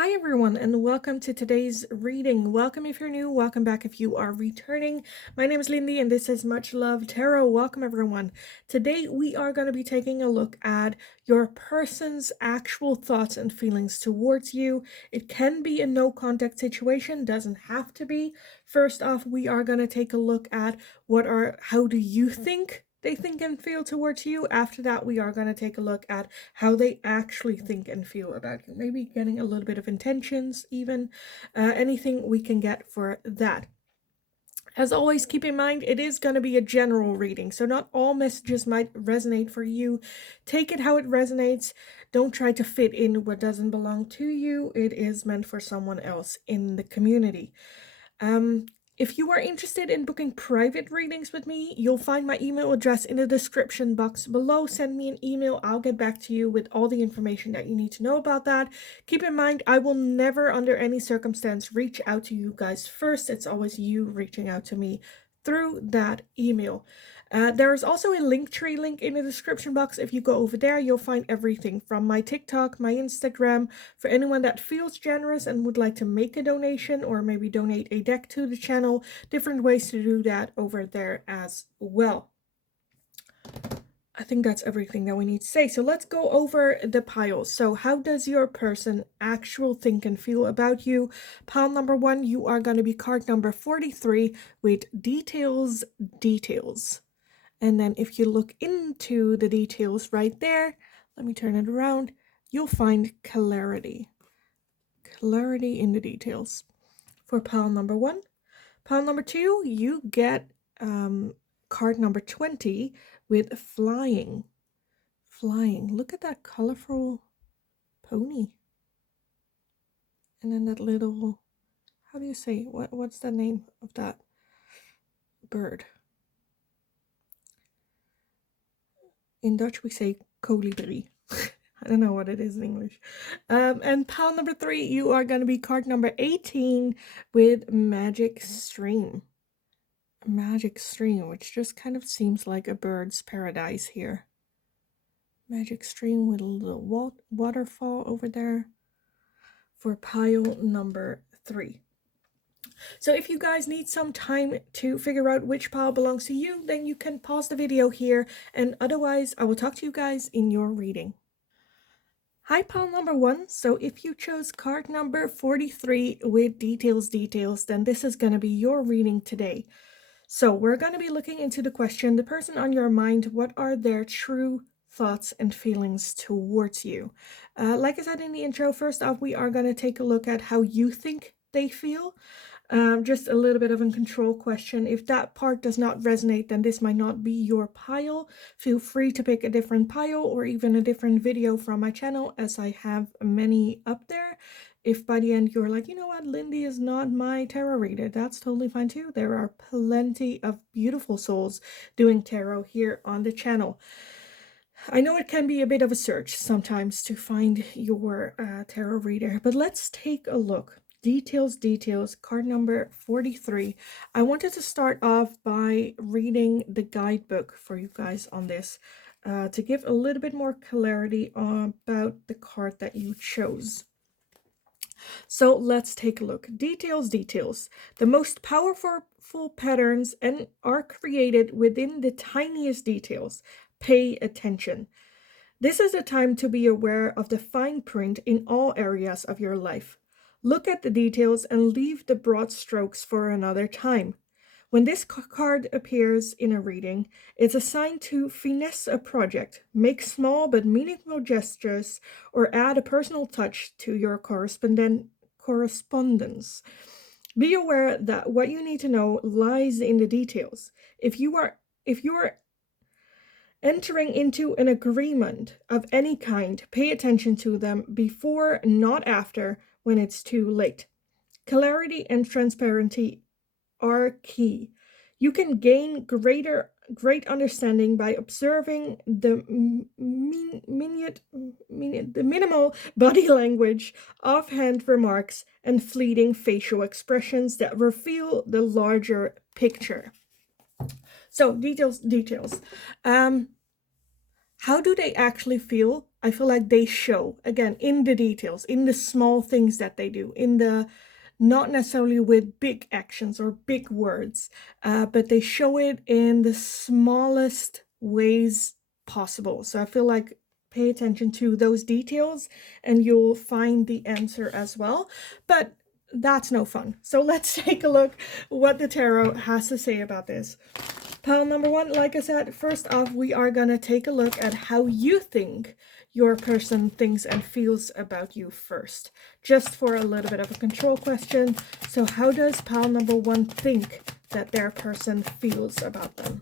Hi everyone, and welcome to today's reading. Welcome if you're new, welcome back if you are returning. My name is Lindy and this is Much Love Tarot. Welcome everyone. Today we are going to be taking a look at your person's actual thoughts and feelings towards you. It can be a no contact situation, doesn't have to be. First off, we are going to take a look at how do you think they think and feel towards you. After that, we are going to take a look at how they actually think and feel about you. Maybe getting a little bit of intentions, even anything we can get for that. As always, keep in mind, it is going to be a general reading, so not all messages might resonate for you. Take it how it resonates. Don't try to fit in what doesn't belong to you. It is meant for someone else in the community. If you are interested in booking private readings with me, you'll find my email address in the description box below. Send me an email. I'll get back to you with all the information that you need to know about that. Keep in mind, I will never under any circumstance reach out to you guys first. It's always you reaching out to me through that email. There is also a Linktree link in the description box. If you go over there, you'll find everything from my TikTok, my Instagram, for anyone that feels generous and would like to make a donation or maybe donate a deck to the channel. Different ways to do that over there as well. I think that's everything that we need to say. So let's go over the piles. So how does your person actually think and feel about you? Pile number 1, you are going to be card number 43 with details. And then if you look into the details right there, let me turn it around, you'll find clarity. Clarity in the details. For pile number 1. Pile number 2, you get card number 20 with flying. Flying. Look at that colorful pony. And then that little, how do you say, what's the name of that bird? In Dutch we say kolibri. I don't know what it is in English. And pile number 3, you are going to be card number 18 with Magic Stream. Magic Stream, which just kind of seems like a bird's paradise here. Magic Stream with a little waterfall over there for pile number 3. So if you guys need some time to figure out which pile belongs to you, then you can pause the video here, and otherwise I will talk to you guys in your reading. Hi, pile number 1. So if you chose card number 43 with details, then this is going to be your reading today. So we're going to be looking into the question, the person on your mind, what are their true thoughts and feelings towards you? Like I said in the intro, first off, we are going to take a look at how you think they feel. Just a little bit of a control question. If that part does not resonate, then this might not be your pile. Feel free to pick a different pile or even a different video from my channel, as I have many up there. If by the end you're like, you know what, Lindy is not my tarot reader, that's totally fine too. There are plenty of beautiful souls doing tarot here on the channel. I know it can be a bit of a search sometimes to find your tarot reader, but let's take a look. Details, card number 43. I wanted to start off by reading the guidebook for you guys on this to give a little bit more clarity about the card that you chose. So let's take a look. Details. The most powerful patterns are created within the tiniest details. Pay attention. This is a time to be aware of the fine print in all areas of your life. Look at the details and leave the broad strokes for another time. When this card appears in a reading, it's a sign to finesse a project, make small but meaningful gestures, or add a personal touch to your correspondence. Be aware that what you need to know lies in the details. If you are entering into an agreement of any kind, pay attention to them before, not after, when it's too late. Clarity and transparency are key. You can gain great understanding by observing the minimal body language, offhand remarks, and fleeting facial expressions that reveal the larger picture. So details. How do they actually feel I feel like they show, again, in the details, in the small things that they do, in the not necessarily with big actions or big words, but they show it in the smallest ways possible. So I feel like pay attention to those details and you'll find the answer as well. But that's no fun. So let's take a look what the tarot has to say about this. Pile number one, like I said, first off, we are going to take a look at how you think your person thinks and feels about you first, just for a little bit of a control question. So how does pile number one think that their person feels about them?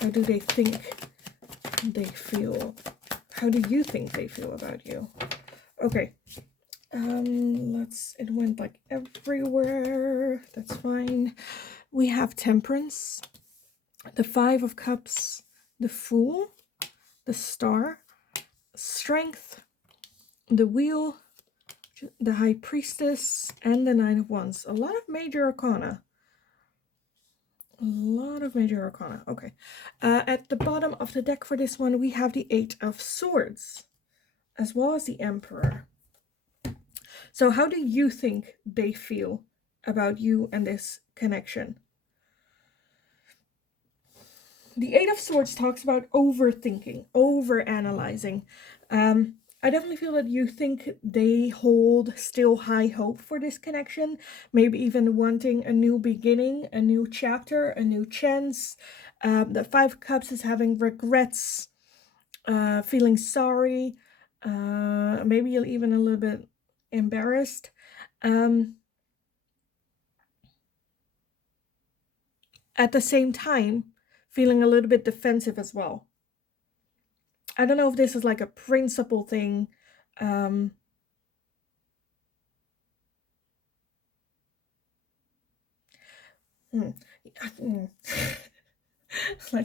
How do they think they feel? How do you think they feel about you? Okay. It went like everywhere. That's fine. We have Temperance, the Five of Cups, the Fool, the Star, Strength, the Wheel, the High Priestess, and the Nine of Wands. A lot of major arcana. A lot of major arcana. Okay. At the bottom of the deck for this one, we have the Eight of Swords, as well as the Emperor. So how do you think they feel about you and this connection? The Eight of Swords talks about overthinking, overanalyzing. I definitely feel that you think they hold still high hope for this connection, maybe even wanting a new beginning, a new chapter, a new chance. The Five of Cups is having regrets, feeling sorry, maybe even a little bit embarrassed. At the same time, feeling a little bit defensive as well. I don't know if this is like a principle thing. Like,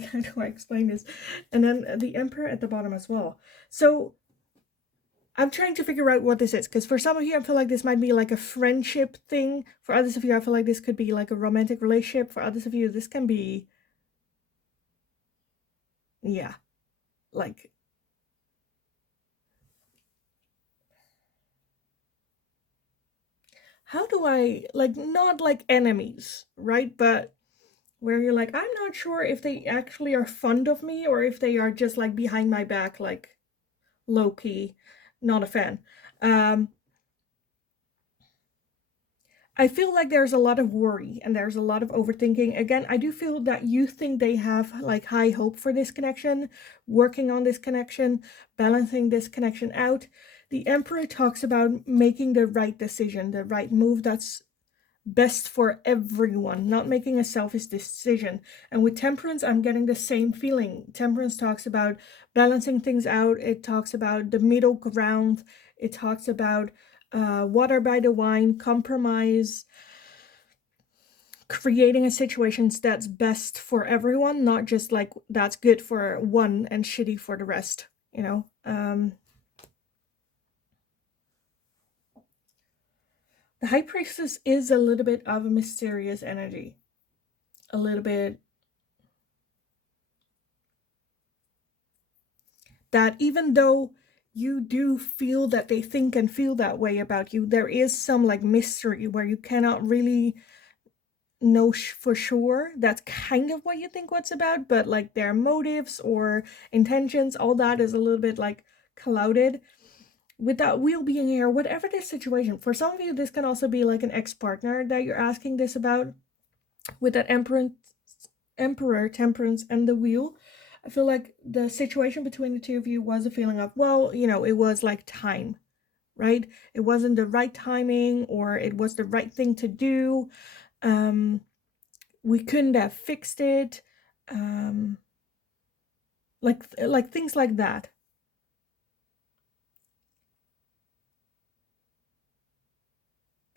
how do I explain this? And then the Emperor at the bottom as well. So I'm trying to figure out what this is, because for some of you, I feel like this might be like a friendship thing. For others of you, I feel like this could be like a romantic relationship. For others of you, this can be, yeah, like, how do I, like, not like enemies, right? But where you're like, I'm not sure if they actually are fond of me or if they are just like behind my back, like low key, not a fan. I feel like there's a lot of worry and there's a lot of overthinking. Again, I do feel that you think they have like high hope for this connection, working on this connection, balancing this connection out. The Emperor talks about making the right decision, the right move that's best for everyone, not making a selfish decision. And with Temperance, I'm getting the same feeling. Temperance talks about balancing things out. It talks about the middle ground. It talks about water by the wine, compromise, creating a situation that's best for everyone, not just like that's good for one and shitty for the rest, you know? The High Priestess is a little bit of a mysterious energy. A little bit that even though you do feel that they think and feel that way about you, there is some like mystery where you cannot really know for sure that's kind of what you think what's about, but like their motives or intentions, all that is a little bit like clouded. With that wheel being here, whatever this situation, for some of you, this can also be like an ex-partner that you're asking this about. With that emperor, Temperance, and the wheel, I feel like the situation between the two of you was a feeling of, well, you know, it was like time, right? It wasn't the right timing, or it was the right thing to do. We couldn't have fixed it. Like things like that.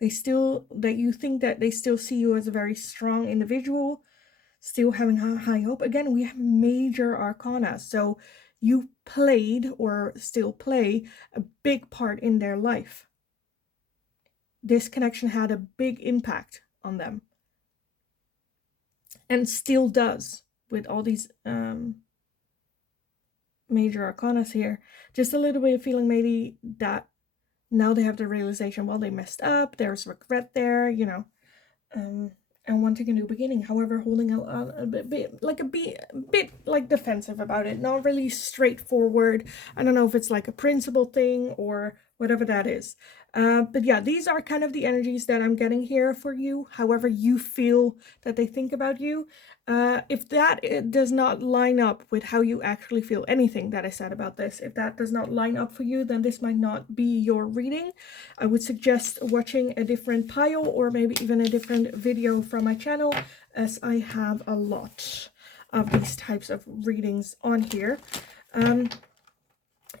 That you think that they still see you as a very strong individual, still having high hope. Again, we have major arcana, so you played or still play a big part in their life. This connection had a big impact on them and still does with all these major arcanas here. Just a little bit of feeling maybe that now they have the realization, well, they messed up, there's regret there, you know, and wanting a new beginning. However, holding a bit like defensive about it, not really straightforward. I don't know if it's like a principle thing or whatever that is. But yeah, these are kind of the energies that I'm getting here for you. However you feel that they think about you. If that does not line up with how you actually feel, anything that I said about this, if that does not line up for you, then this might not be your reading. I would suggest watching a different pile or maybe even a different video from my channel, as I have a lot of these types of readings on here.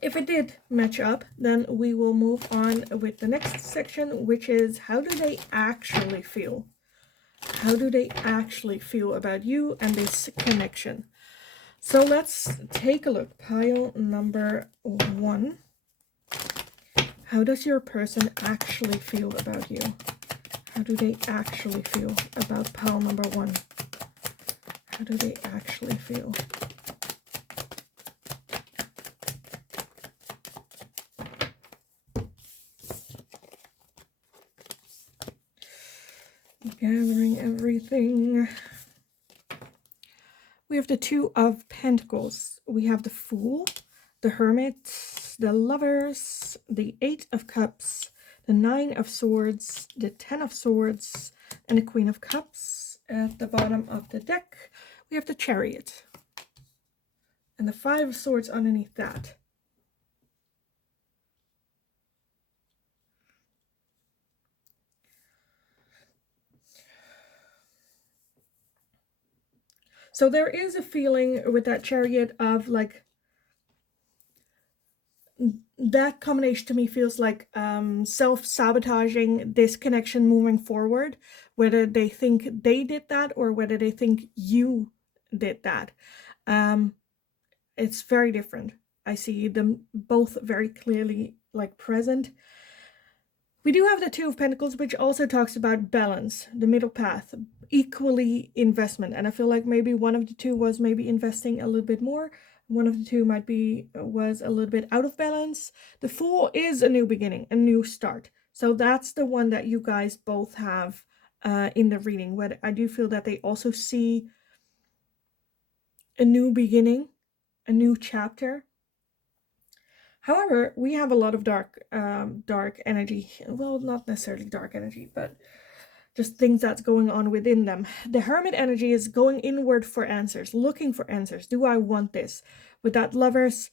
If it did match up, then we will move on with the next section, which is how do they actually feel? How do they actually feel about you and this connection? So let's take a look. Pile number 1. How does your person actually feel about you? How do they actually feel about pile number 1? How do they actually feel? Gathering everything. We have the 2 of Pentacles. We have the Fool, the Hermit, the Lovers, the 8 of Cups, the 9 of Swords, the 10 of Swords, and the Queen of Cups. At the bottom of the deck, we have the Chariot. And the 5 of Swords underneath that. So there is a feeling with that Chariot of like, that combination to me feels like self-sabotaging this connection moving forward, whether they think they did that or whether they think you did that. It's very different. I see them both very clearly like present. We do have the 2 of Pentacles, which also talks about balance, the middle path, equally investment. And I feel like maybe one of the 2 was maybe investing a little bit more. One of the 2 might be was a little bit out of balance. The 4 is a new beginning, a new start. So that's the one that you guys both have in the reading. Where I do feel that they also see a new beginning, a new chapter. However, we have a lot of dark energy. Well, not necessarily dark energy, but just things that's going on within them. The Hermit energy is going inward for answers, looking for answers. Do I want this? With that Lovers,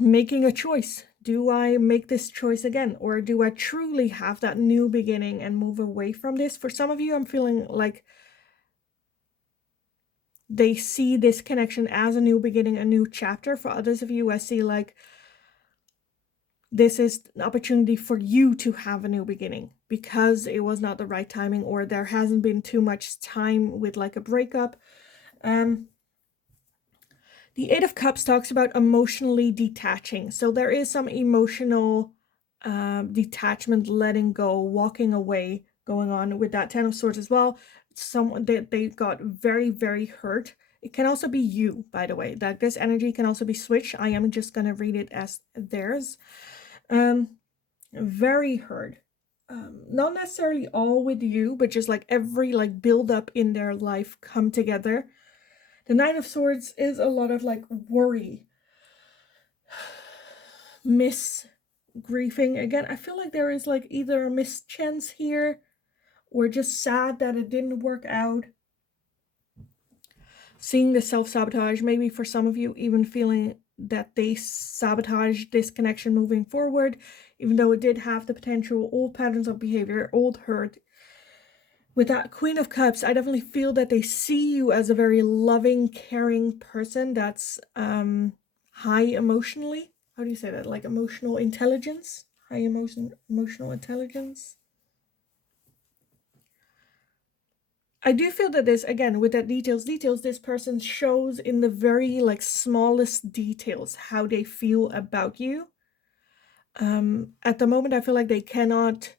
making a choice. Do I make this choice again? Or do I truly have that new beginning and move away from this? For some of you, I'm feeling like they see this connection as a new beginning, a new chapter. For others of you, I see like this is an opportunity for you to have a new beginning because it was not the right timing or there hasn't been too much time with like a breakup. The 8 of Cups talks about emotionally detaching. So there is some emotional detachment, letting go, walking away going on with that 10 of Swords as well. Someone they got very, very hurt. It can also be you, by the way. That this energy can also be switched. I am just going to read it as theirs. Very hurt. Not necessarily all with you, but just like every like build up in their life come together. The 9 of Swords is a lot of like worry, grieving. Again, I feel like there is like either a mischance here or just sad that it didn't work out. Seeing the self-sabotage, maybe for some of you even feeling that they sabotage this connection moving forward, even though it did have the potential, old patterns of behavior, old hurt. With that Queen of Cups, I definitely feel that they see you as a very loving, caring person that's high emotionally. How do you say that? Like emotional intelligence? High emotional intelligence. I do feel that this, again, with that details, this person shows in the very like smallest details how they feel about you. At the moment, I feel like they cannot,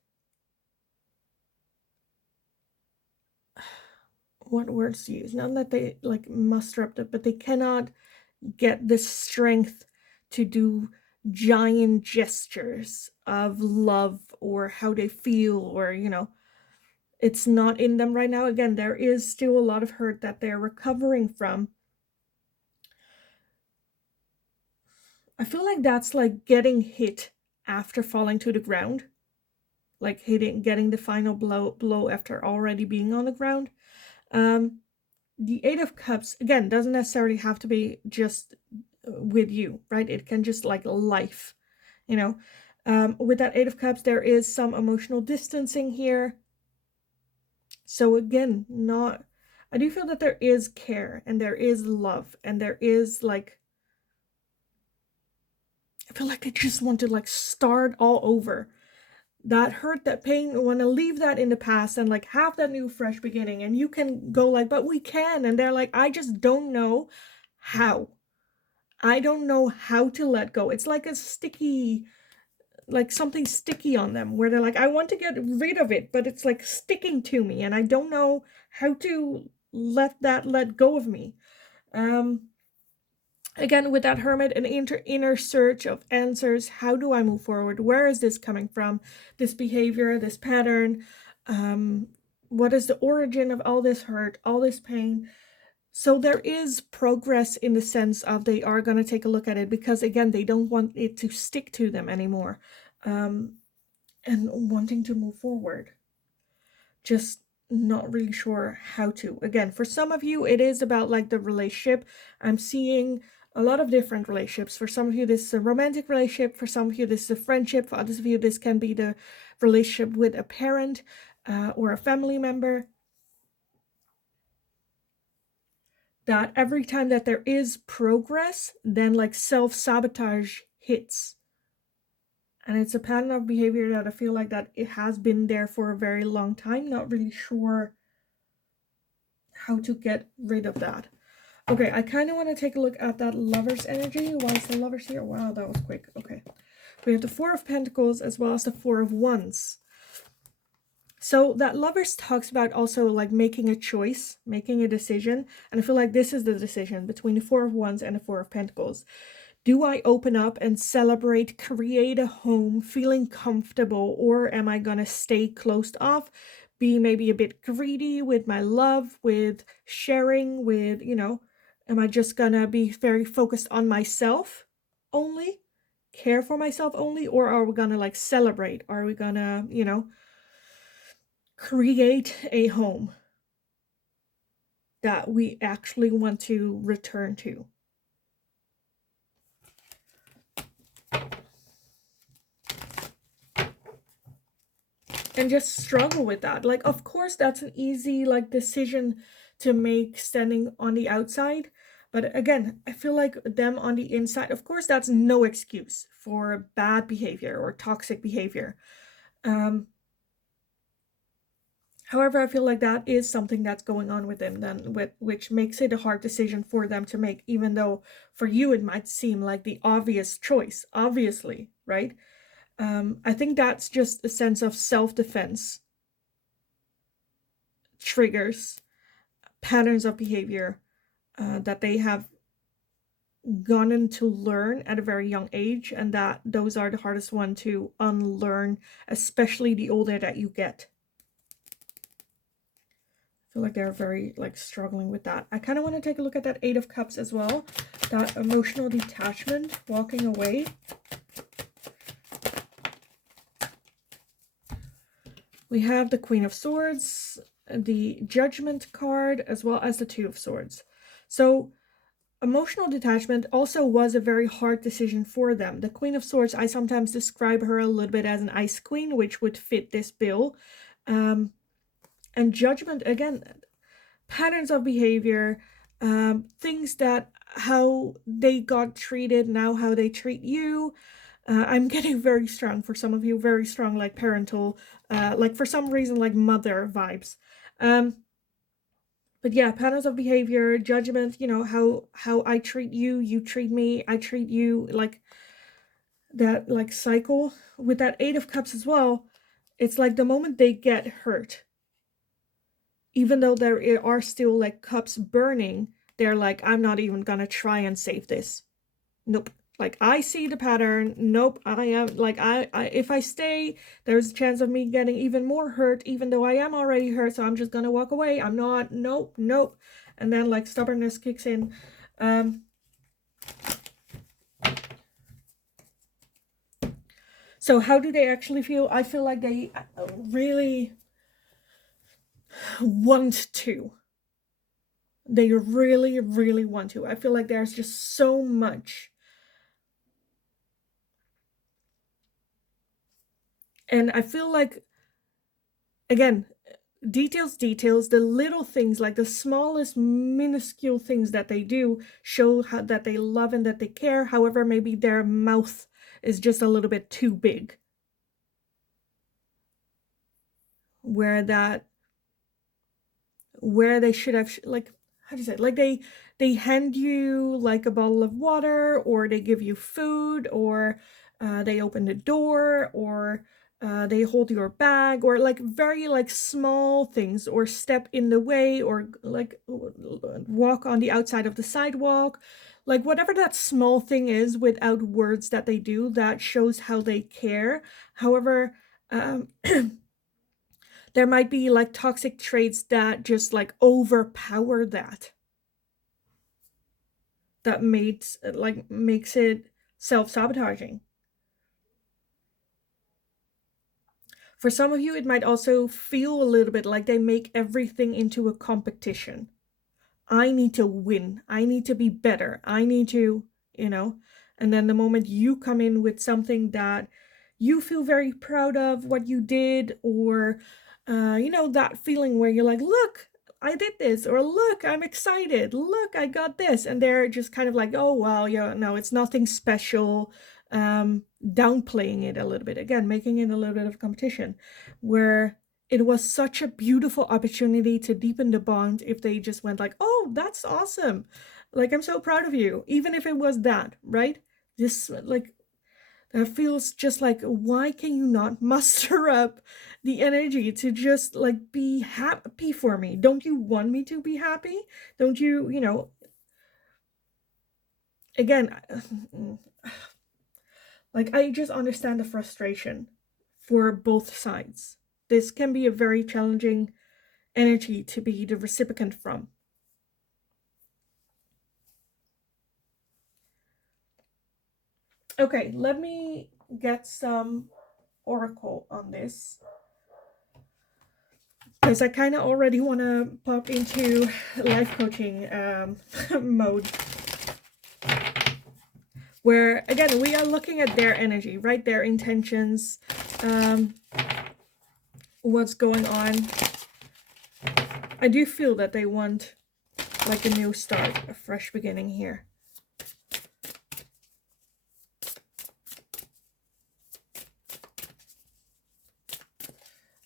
what words to use? Not that they like muster up, but they cannot get the strength to do giant gestures of love or how they feel, or it's not in them right now. Again, there is still a lot of hurt that they're recovering from. I feel like that's like getting hit after falling to the ground, like getting the final blow after already being on the ground. The Eight of Cups, again, doesn't necessarily have to be just with you, right? It can just like life, with that Eight of Cups, there is some emotional distancing here. So again, I do feel that there is care and there is love and there is like, I feel like they just want to like start all over. That hurt, that pain, want to leave that in the past and like have that new fresh beginning. And you can go like, but we can. And they're like, I just don't know how. I don't know how to let go. It's like a sticky, like something sticky on them where they're like, I want to get rid of it, but it's like sticking to me and I don't know how to let go of me. Again, with that Hermit, an inner search of answers. How do I move forward? Where is this coming from? This behavior, this pattern. What is the origin of all this hurt, all this pain? So there is progress in the sense of they are going to take a look at it because, again, they don't want it to stick to them anymore, and wanting to move forward. Just not really sure how to. Again, for some of you, it is about like the relationship. I'm seeing a lot of different relationships. For some of you, this is a romantic relationship. For some of you, this is a friendship. For others of you, this can be the relationship with a parent or a family member. That every time that there is progress, then like self-sabotage hits. And it's a pattern of behavior that I feel like that it has been there for a very long time. Not really sure how to get rid of that. Okay, I kind of want to take a look at that Lover's energy. Why is the Lover's here? Wow, that was quick. Okay. We have the Four of Pentacles as well as the Four of Wands. So that Lovers talks about also like making a choice, making a decision. And I feel like this is the decision between the Four of Wands and the Four of Pentacles. Do I open up and celebrate, create a home, feeling comfortable, or am I going to stay closed off, be maybe a bit greedy with my love, with sharing, with, am I just going to be very focused on myself only, care for myself only, or are we going to like celebrate? Are we going to, create a home that we actually want to return to? And just struggle with that. Like, of course, that's an easy like decision to make standing on the outside. But again, I feel like them on the inside, of course, that's no excuse for bad behavior or toxic behavior. However, I feel like that is something that's going on with them then, which makes it a hard decision for them to make, even though for you it might seem like the obvious choice, obviously, right? I think that's just a sense of self-defense, triggers, patterns of behavior that they have gotten to learn at a very young age, and that those are the hardest one to unlearn, especially the older that you get. I feel like they're very like struggling with that. I kind of want to take a look at that Eight of Cups as well, that emotional detachment, walking away. We have the Queen of Swords, the Judgment card, as well as the Two of Swords. So emotional detachment also was a very hard decision for them. The Queen of Swords, I sometimes describe her a little bit as an ice queen, which would fit this bill. And Judgment, again, patterns of behavior, things that how they got treated, now how they treat you. I'm getting very strong for some of you, very strong like parental, like for some reason like mother vibes. But yeah, patterns of behavior, judgment, how I treat you, you treat me, I treat you, like that like cycle. With that Eight of Cups as well, it's like the moment they get hurt, even though there are still like cups burning, they're like, I'm not even gonna try and save this. Nope. Like, I see the pattern. Nope. I am like, if I stay, there's a chance of me getting even more hurt, even though I am already hurt. So I'm just gonna walk away. I'm not. Nope. Nope. And then like stubbornness kicks in. So how do they actually feel? I feel like they really want to. They really, really want to. I feel like there's just so much. And I feel like, again, details, the little things, like the smallest minuscule things that they do show how that they love and that they care. However, maybe their mouth is just a little bit too big. Where they should have, like, how do you say it? Like they hand you like a bottle of water, or they give you food, or they open the door, or they hold your bag, or like very like small things, or step in the way, or like walk on the outside of the sidewalk, like whatever that small thing is without words that they do, that shows how they care. However, there might be like toxic traits that just like overpower that makes it self-sabotaging. For some of you, it might also feel a little bit like they make everything into a competition. I need to win. I need to be better. I need to, and then the moment you come in with something that you feel very proud of what you did, or that feeling where you're like, look, I did this, or look, I'm excited, look, I got this, and they're just kind of like, oh well, yeah, no, it's nothing special, downplaying it a little bit, again making it a little bit of competition, where it was such a beautiful opportunity to deepen the bond if they just went like, oh, that's awesome, like, I'm so proud of you, even if it was that, right? Just like, that feels just like, why can you not muster up the energy to just like be happy for me? Don't you want me to be happy? Don't you, again, like, I just understand the frustration for both sides. This can be a very challenging energy to be the recipient from. Okay, let me get some oracle on this, because I kind of already want to pop into life coaching mode, where again we are looking at their energy, right? Their intentions, what's going on. I do feel that they want like a new start, a fresh beginning here.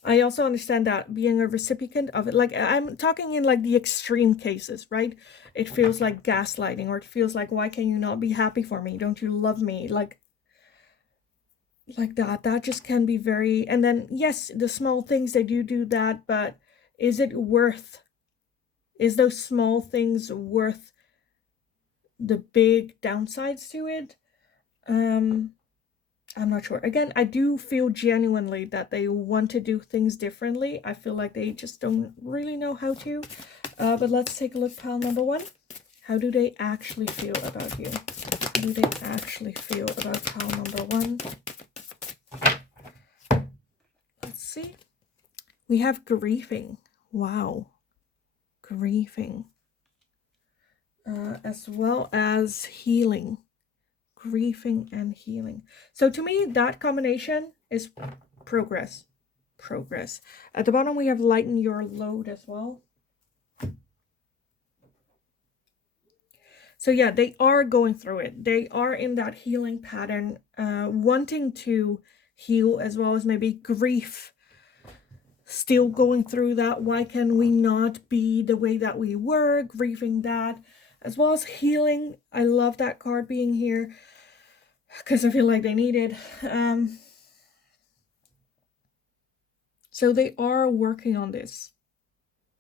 I also understand that being a recipient of it, like, I'm talking in like the extreme cases, right? It feels like gaslighting, or it feels like, why can you not be happy for me? Don't you love me? Like that just can be very, and then yes, the small things, they do that, but is it worth, is those small things worth the big downsides to it? I'm not sure. Again, I do feel genuinely that they want to do things differently. I feel like they just don't really know how to. But let's take a look, pile number one. How do they actually feel about you? How do they actually feel about pile number one? Let's see. We have grieving. Wow. Grieving. As well as healing. Grieving and healing. So to me, that combination is progress. Progress. At the bottom, we have lighten your load as well. So yeah, they are going through it. They are in that healing pattern, wanting to heal, as well as maybe grief, still going through that. Why can we not be the way that we were? Grieving that, as well as healing. I love that card being here, because I feel like they need it. So they are working on this,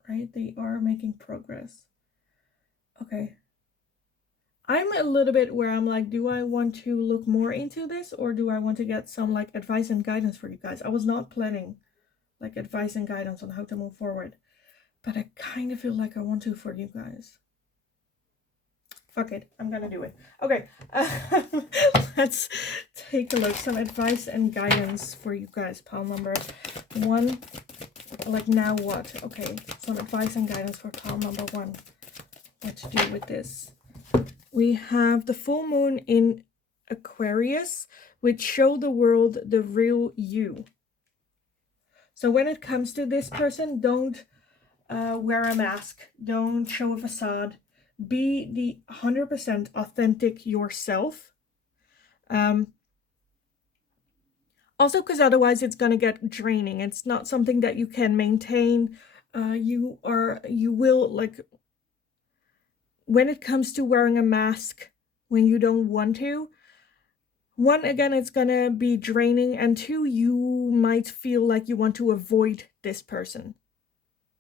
right? They are making progress. Okay. I'm a little bit where I'm like, do I want to look more into this, or do I want to get some like advice and guidance for you guys? I was not planning like advice and guidance on how to move forward, but I kind of feel like I want to for you guys. Fuck it, I'm gonna do it. Okay, let's take a look. Some advice and guidance for you guys. Pile number 1. Like, now what? Okay, some advice and guidance for pile number 1. What to do with this? We have the full moon in Aquarius, which show the world the real you. So when it comes to this person, don't wear a mask. Don't show a facade. Be the 100% authentic yourself. Also, because otherwise it's going to get draining. It's not something that you can maintain. You will, like, when it comes to wearing a mask when you don't want to, 1, again, it's gonna be draining, and 2, you might feel like you want to avoid this person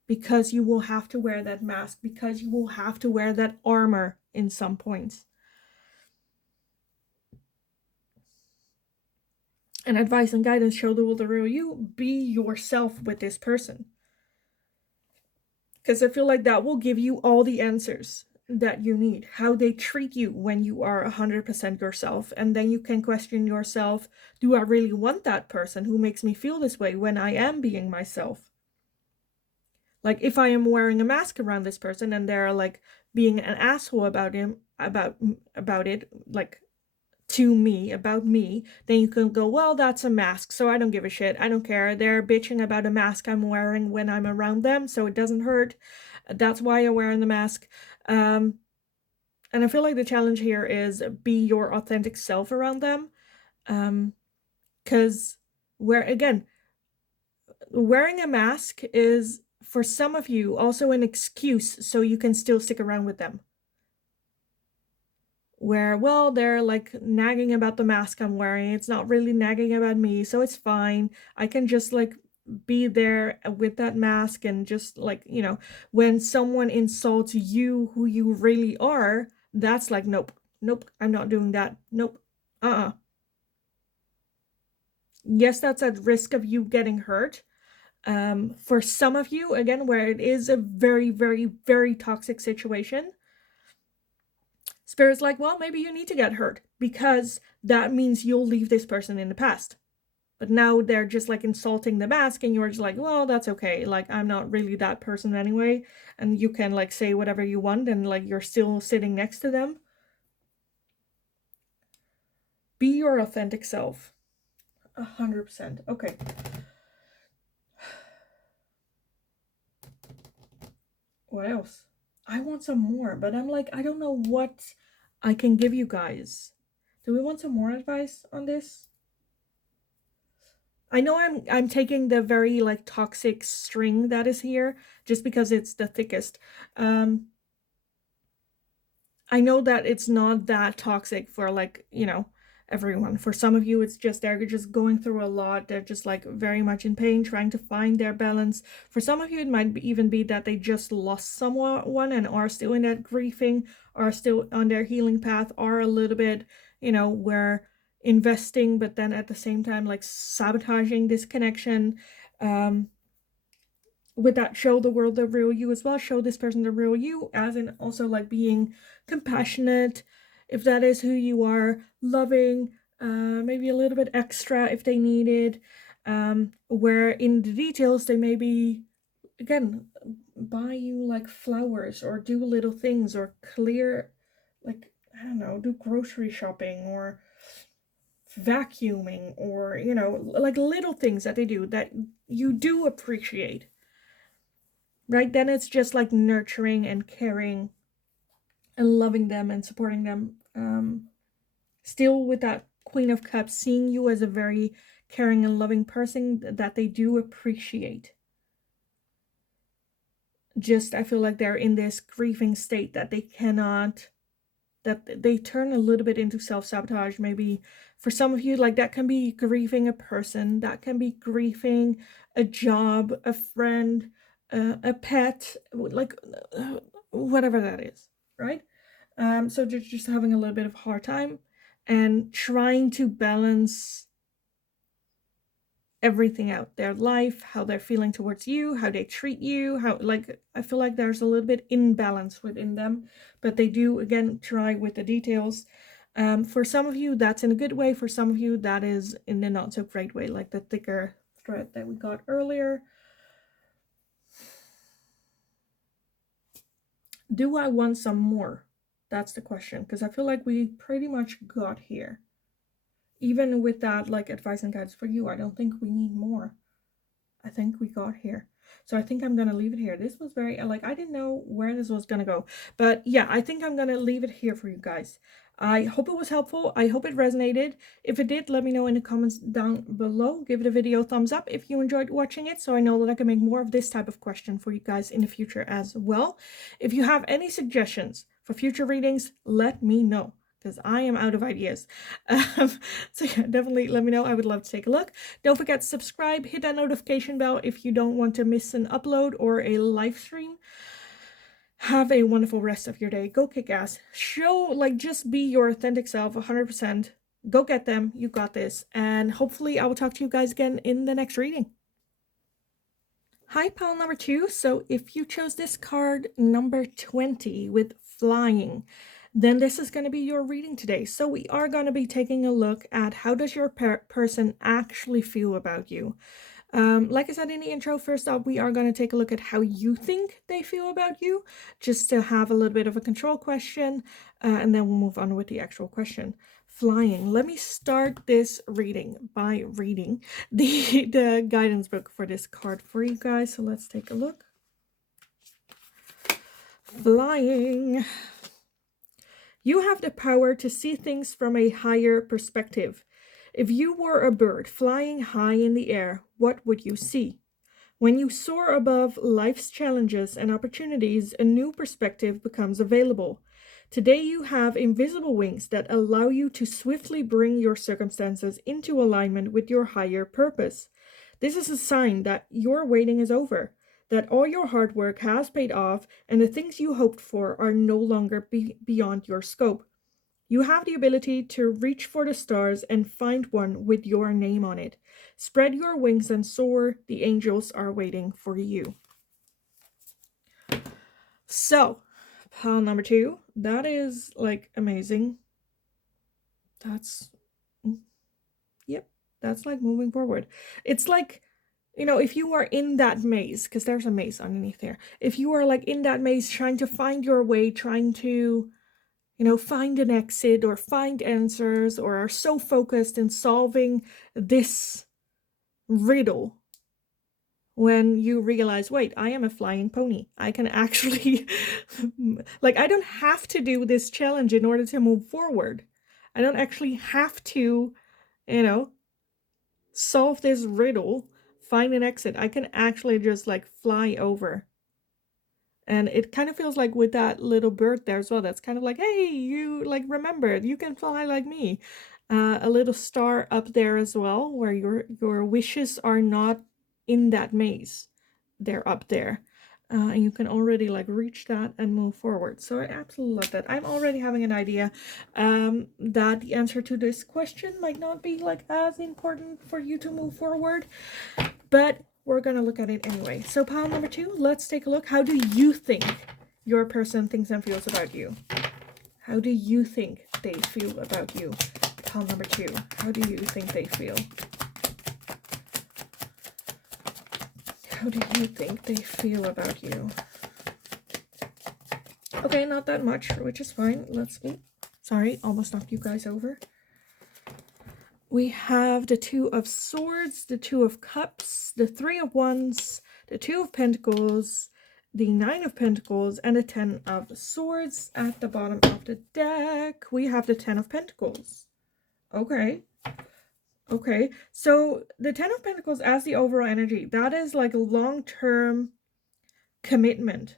because you will have to wear that mask, because you will have to wear that armor in some points. And advice and guidance: show the world the real you. Be yourself with this person, because I feel like that will give you all the answers that you need. How they treat you when you are 100% yourself, and then you can question yourself, do I really want that person who makes me feel this way when I am being myself? Like, if I am wearing a mask around this person and they're like being an asshole about it, like, to me, about me, then you can go, well, that's a mask, so I don't give a shit, I don't care, they're bitching about a mask I'm wearing when I'm around them, so it doesn't hurt, that's why I'm wearing the mask. And I feel like the challenge here is be your authentic self around them, because wearing a mask is, for some of you, also an excuse so you can still stick around with them. Where, well, they're like nagging about the mask I'm wearing, it's not really nagging about me, so it's fine, I can just like be there with that mask, and just like, when someone insults you, who you really are, that's like, nope, I'm not doing that, nope, yes, that's at risk of you getting hurt. For some of you, again, where it is a very, very, very toxic situation, Spirit's like, well, maybe you need to get hurt, because that means you'll leave this person in the past. But now they're just like insulting the mask, and you're just like, well, that's okay, like, I'm not really that person anyway, and you can like say whatever you want, and like, you're still sitting next to them. Be your authentic self. 100%. Okay. What else? I want some more, but I'm like, I don't know what I can give you guys. Do we want some more advice on this? I know I'm taking the very like toxic string that is here just because it's the thickest. I know that it's not that toxic for like, everyone. For some of you, it's just they're just going through a lot. They're just like very much in pain, trying to find their balance. For some of you, it might even be that they just lost someone and are still in that grieving, are still on their healing path, are a little bit, where investing, but then at the same time, like sabotaging this connection. With that, show the world the real you as well. Show this person the real you, as in also like being compassionate, if that is who you are, loving, maybe a little bit extra if they need it, where in the details they maybe, again, buy you like flowers, or do little things, or clear, like, I don't know, do grocery shopping, or vacuuming, or, like little things that they do that you do appreciate. Right? Then it's just like nurturing and caring and loving them and supporting them. Still with that Queen of Cups, seeing you as a very caring and loving person that they do appreciate. Just, I feel like they're in this grieving state that they cannot, that they turn a little bit into self-sabotage. Maybe for some of you, like, that can be grieving a person, that can be grieving a job, a friend, a pet, like, whatever that is. right? So they're just having a little bit of a hard time and trying to balance everything out, their life, how they're feeling towards you, how they treat you, how, like, I feel like there's a little bit imbalance within them, but they do again try with the details. For some of you that's in a good way, for some of you that is in a not so great way, like the thicker thread that we got earlier. Do I want some more? That's the question, because I feel like we pretty much got here. Even with that, like, advice and guidance for you, I don't think we need more. I think we got here. So I think I'm going to leave it here. This was very, like, I didn't know where this was going to go. But yeah, I think I'm going to leave it here for you guys. I hope it was helpful. I hope it resonated. If it did, let me know in the comments down below. Give the video a thumbs up if you enjoyed watching it, so I know that I can make more of this type of question for you guys in the future as well. If you have any suggestions for future readings, let me know, because I am out of ideas. So yeah, definitely let me know. I would love to take a look. Don't forget to subscribe, hit that notification bell if you don't want to miss an upload or a live stream. Have a wonderful rest of your day. Go kick ass. Show, like, just be your authentic self 100%. Go get them. You got this. And hopefully I will talk to you guys again in the next reading. Hi, pile number 2. So if you chose this card, number 20, with flying, then this is going to be your reading today. So we are going to be taking a look at how does your person actually feel about you. Like I said in the intro, first up, we are going to take a look at how you think they feel about you, just to have a little bit of a control question, and then we'll move on with the actual question. Flying. Let me start this reading by reading the guidance book for this card for you guys. So let's take a look. Flying. You have the power to see things from a higher perspective. If you were a bird flying high in the air, what would you see? When you soar above life's challenges and opportunities, a new perspective becomes available. Today you have invisible wings that allow you to swiftly bring your circumstances into alignment with your higher purpose. This is a sign that your waiting is over, that all your hard work has paid off, and the things you hoped for are no longer beyond your scope. You have the ability to reach for the stars and find one with your name on it. Spread your wings and soar. The angels are waiting for you. So, pile number 2. That is, like, amazing. That's, yep, that's like moving forward. It's like, you know, if you are in that maze, because there's a maze underneath there. If you are, like, in that maze trying to find your way, trying to, you know, find an exit or find answers, or are so focused in solving this riddle, when you realize, wait, I am a flying pony. I can actually, like, I don't have to do this challenge in order to move forward. I don't actually have to, you know, solve this riddle, find an exit. I can actually just, like, fly over. And it kind of feels like with that little bird there as well, that's kind of like, hey, you, like, remember, you can fly like me. A little star up there as well, where your wishes are not in that maze. They're up there. And you can already, like, reach that and move forward. So I absolutely love that. I'm already having an idea that the answer to this question might not be, like, as important for you to move forward, but we're gonna look at it anyway. So pile number 2, let's take a look. How do you think your person thinks and feels about you? How do you think they feel about you? Pile number 2, how do you think they feel? How do you think they feel about you? Okay, not that much, which is fine. Let's see. Sorry, almost knocked you guys over. We have the 2 of Swords, the 2 of Cups, the 3 of Wands, the 2 of Pentacles, the 9 of Pentacles, and the 10 of Swords. At the bottom of the deck, we have the 10 of Pentacles. Okay. Okay, so the 10 of Pentacles as the overall energy, that is like a long-term commitment,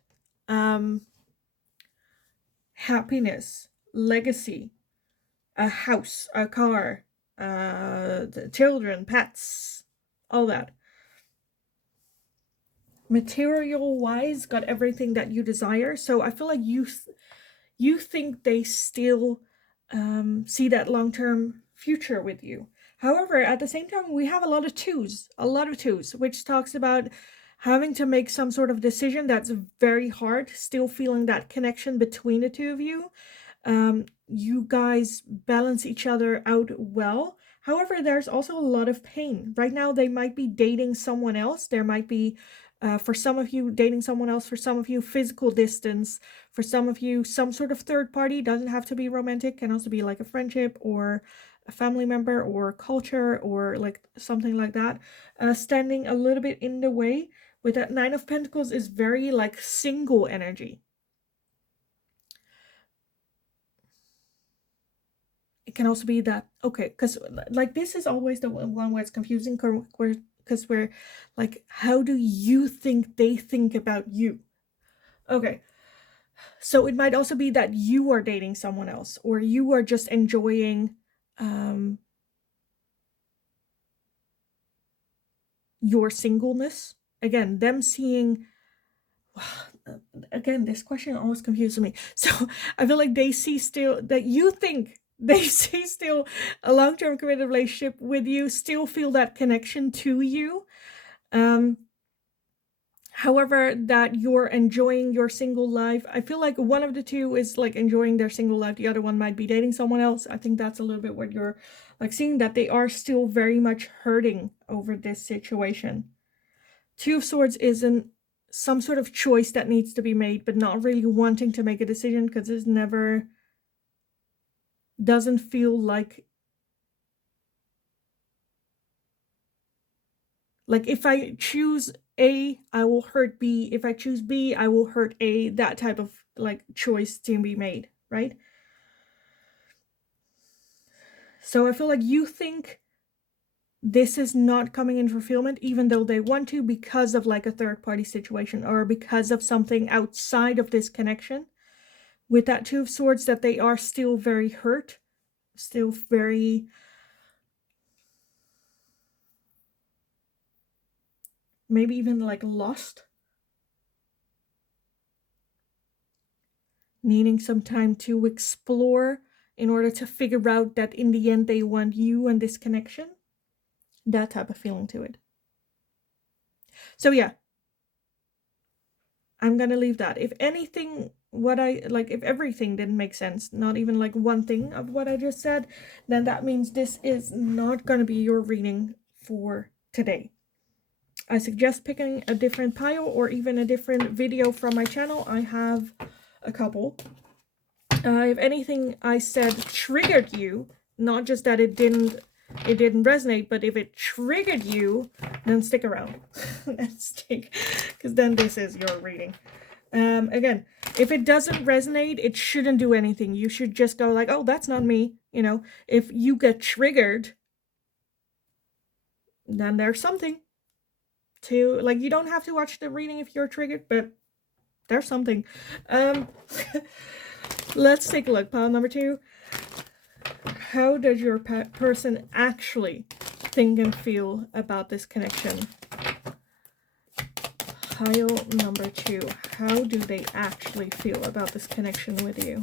happiness, legacy, a house, a car, children, pets, all that. Material wise, got everything that you desire. So I feel like you think they still see that long-term future with you. However, at the same time, we have a lot of twos, which talks about having to make some sort of decision that's very hard, still feeling that connection between the two of you. You guys balance each other out well. However, there's also a lot of pain. Right now, they might be dating someone else. There might be, for some of you, dating someone else. For some of you, physical distance. For some of you, some sort of third party. Doesn't have to be romantic. Can also be like a friendship or a family member or culture or like something like that. Standing a little bit in the way. With that Nine of Pentacles is very like single energy. It can also be that, okay, because like this is always the one where it's confusing, because we're like, how do you think they think about you? Okay, so it might also be that you are dating someone else, or you are just enjoying your singleness. Again, them seeing, again, this question always confuses me. So I feel like they see still that you think they see still a long-term committed relationship with you, still feel that connection to you. However, that you're enjoying your single life. I feel like one of the two is like enjoying their single life. The other one might be dating someone else. I think that's a little bit what you're like seeing, that they are still very much hurting over this situation. Two of Swords isn't some sort of choice that needs to be made, but not really wanting to make a decision because it's never, doesn't feel like if I choose A, I will hurt B. If I choose B, I will hurt A. That type of like choice to be made, right? So I feel like you think this is not coming in fulfillment, even though they want to, because of like a third party situation or because of something outside of this connection. With that Two of Swords, that they are still very hurt, still very maybe even like lost, needing some time to explore in order to figure out that in the end they want you and this connection. That type of feeling to it. So yeah, I'm gonna leave that. If anything, what I like, if everything didn't make sense, not even like one thing of what I just said, then that means this is not gonna be your reading for today. I suggest picking a different pile or even a different video from my channel. I have a couple. If anything I said triggered you, not just that it didn't resonate, but if it triggered you, then stick around. Because then this is your reading. Again, if it doesn't resonate, it shouldn't do anything. You should just go like, oh, that's not me. You know, if you get triggered, then there's something to, like, you don't have to watch the reading if you're triggered, but there's something. Let's take a look. Pile number 2. How does your person actually think and feel about this connection? Pile number 2. How do they actually feel about this connection with you?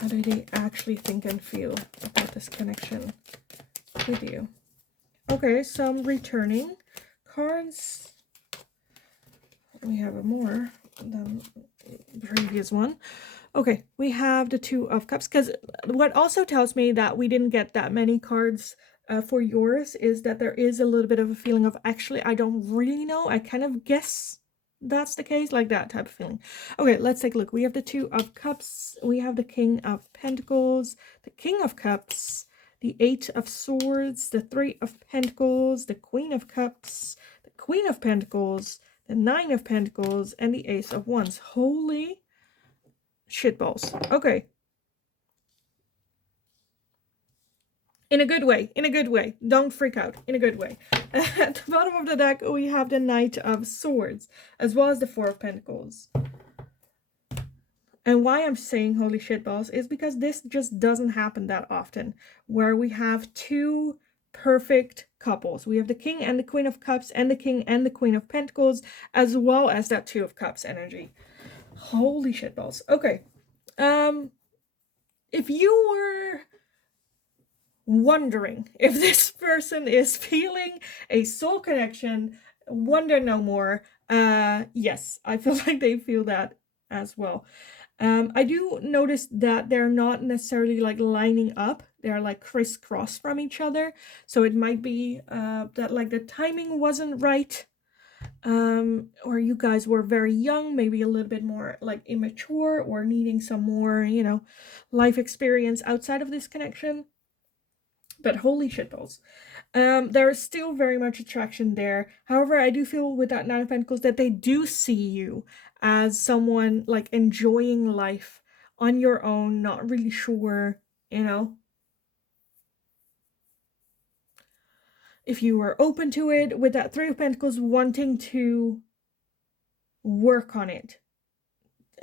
How do they actually think and feel about this connection with you? Okay, some returning cards. We have more than the previous one. Okay, we have the Two of Cups, because what also tells me that we didn't get that many cards for yours is that there is a little bit of a feeling of, actually, I don't really know. I kind of guess that's the case, like that type of feeling. Okay, let's take a look. We have the Two of Cups. We have the King of Pentacles, the King of Cups, the Eight of Swords, the Three of Pentacles, the Queen of Cups, the Queen of Pentacles, the Nine of Pentacles, and the Ace of Wands. Holy shitballs. Okay. In a good way. In a good way. Don't freak out. In a good way. At the bottom of the deck, we have the Knight of Swords, as well as the Four of Pentacles. And why I'm saying holy shitballs is because this just doesn't happen that often, where we have two perfect couples. We have the King and the Queen of Cups, and the King and the Queen of Pentacles, as well as that Two of Cups energy. Holy shit balls. Okay. If you were wondering if this person is feeling a soul connection, wonder no more. Yes, I feel like they feel that as well. I do notice that they're not necessarily like lining up. They're like crisscross from each other. So it might be that like the timing wasn't right. Or you guys were very young, maybe a little bit more like immature or needing some more, life experience outside of this connection. But holy shitballs. There is still very much attraction there. However, I do feel with that Nine of Pentacles that they do see you as someone like enjoying life on your own, not really sure, if you were open to it. With that Three of Pentacles, wanting to work on it,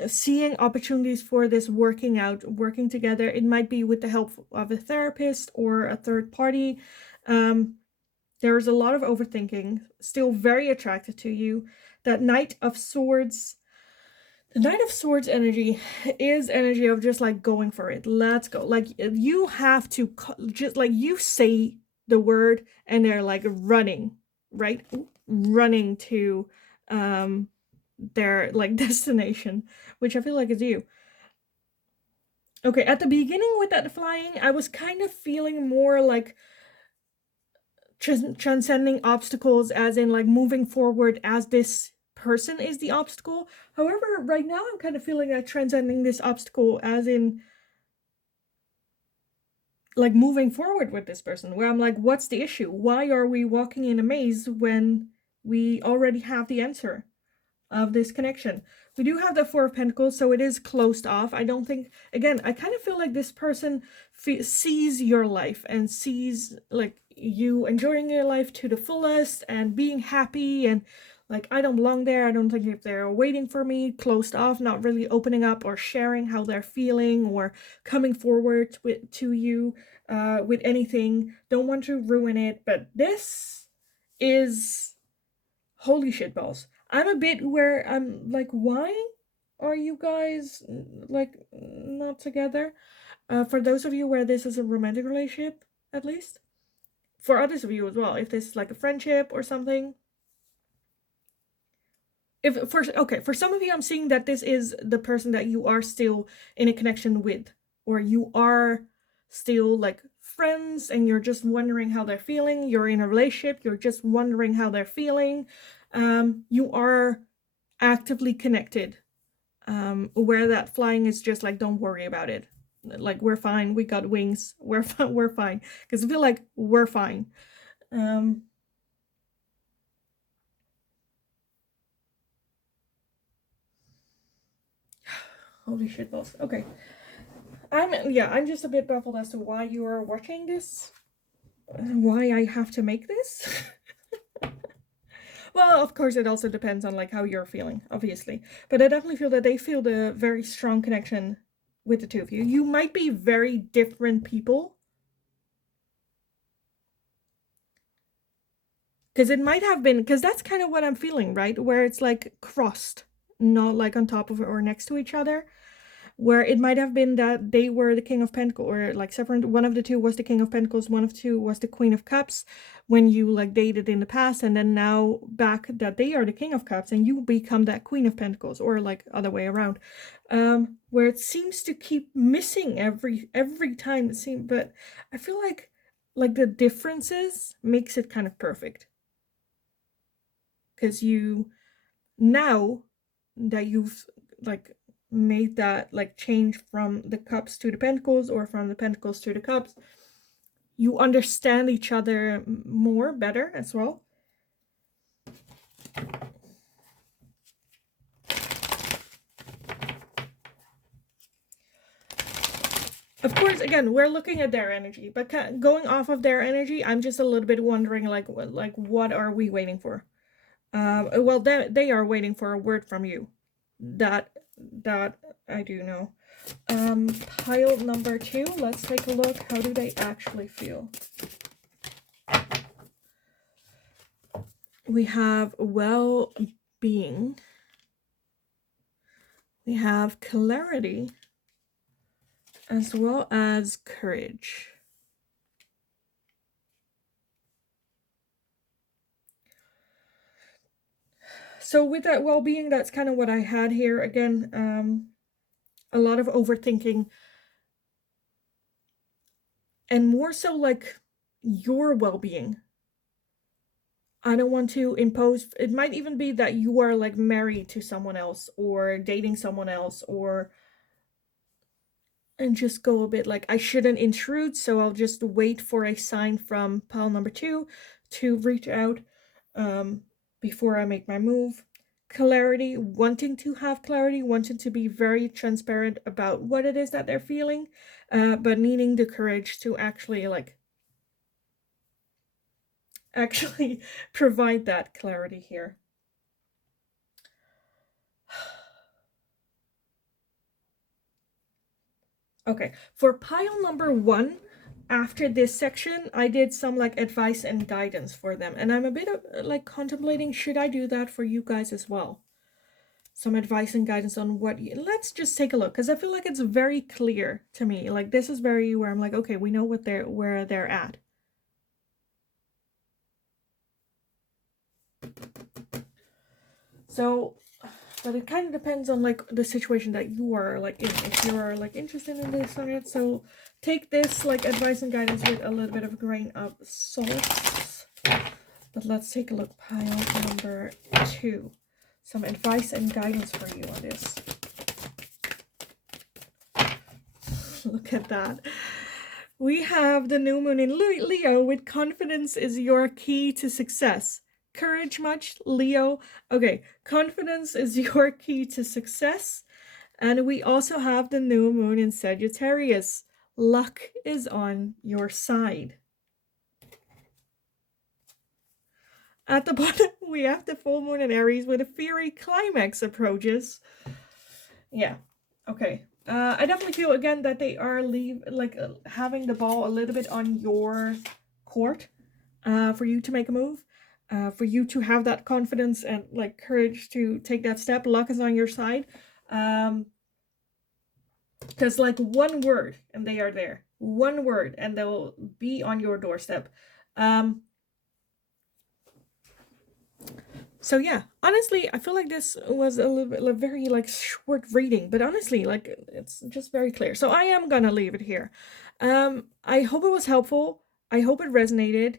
seeing opportunities for this working out, working together. It might be with the help of a therapist or a third party. There's a lot of overthinking, still very attracted to you. That Knight of Swords, the Knight of Swords energy is energy of just like going for it. Let's go. Like you have to just like you say the word and they're like running, right? Running to their like destination, which I feel like is you. Okay, at the beginning with that flying, I was kind of feeling more like transcending obstacles, as in like moving forward as this person is the obstacle. However, right now I'm kind of feeling like transcending this obstacle as in like moving forward with this person, where I'm like, what's the issue? Why are we walking in a maze when we already have the answer of this connection? We do have the Four of Pentacles, so it is closed off. I don't think, again, I kind of feel like this person sees your life and sees like you enjoying your life to the fullest and being happy, and like, I don't belong there. I don't think if they're waiting for me, closed off, not really opening up or sharing how they're feeling or coming forward to you with anything. Don't want to ruin it. But this is holy shit balls. I'm a bit where I'm like, why are you guys like not together? For those of you where this is a romantic relationship, at least. For others of you as well, if this is like a friendship or something. For some of you, I'm seeing that this is the person that you are still in a connection with, or you are still like friends and you're just wondering how they're feeling. You're in a relationship, you're just wondering how they're feeling. You are actively connected. Where that flying is just like, don't worry about it. Like, we're fine. We got wings. We're fine. We're fine. Because I feel like we're fine. Holy shit balls. Okay. I'm just a bit baffled as to why you are watching this. Why I have to make this. Well, of course, it also depends on like how you're feeling, obviously. But I definitely feel that they feel the very strong connection with the two of you. You might be very different people. Because it might have been, because that's kind of what I'm feeling, right? Where it's like crossed, not like on top of or next to each other. Where it might have been that they were the King of Pentacles, or like separate. One of the two was the King of Pentacles, one of the two was the Queen of Cups when you like dated in the past, and then now back that they are the King of Cups and you become that Queen of Pentacles, or like other way around. Where it seems to keep missing every time it seems, but I feel like the differences makes it kind of perfect. Because you, now that you've like made that like change from the cups to the pentacles, or from the pentacles to the cups, you understand each other more better as well. Of course, again, we're looking at their energy, but going off of their energy, I'm just a little bit wondering like what are we waiting for? Well, they are waiting for a word from you. That I do know. Pile number 2, let's take a look. How do they actually feel? We have well-being. We have clarity as well as courage. So with that well-being, that's kind of what I had here. Again, a lot of overthinking, and more so like your well-being. I don't want to impose. It might even be that you are like married to someone else or dating someone else, or and just go a bit like, I shouldn't intrude, so I'll just wait for a sign from pile number 2 to reach out before I make my move. Clarity, wanting to have clarity, wanting to be very transparent about what it is that they're feeling, but needing the courage to actually provide that clarity here. Okay, for pile number 1, after this section, I did some like advice and guidance for them, and I'm a bit of like contemplating, should I do that for you guys as well? Some advice and guidance on what let's just take a look, because I feel like it's very clear to me. Like this is very where I'm like, okay, we know where they're at. So, but it kind of depends on like the situation that you are like in, if you're like interested in this or not. So take this like advice and guidance with a little bit of a grain of salt. But let's take a look. Pile number 2. Some advice and guidance for you on this. Look at that. We have the new moon in Leo with confidence is your key to success. Courage much, Leo? Okay, confidence is your key to success. And we also have the new moon in Sagittarius. Luck is on your side. At the bottom, we have the full moon in Aries with a fiery climax approaches. Yeah, okay. I definitely feel again that they are having the ball a little bit on your court for you to make a move, for you to have that confidence and like courage to take that step. Luck is on your side. Because like one word and they are there. One word and they'll be on your doorstep. So yeah, honestly, I feel like this was a little bit like very like short reading, but honestly, like it's just very clear. So I am gonna leave it here. I hope it was helpful. I hope it resonated.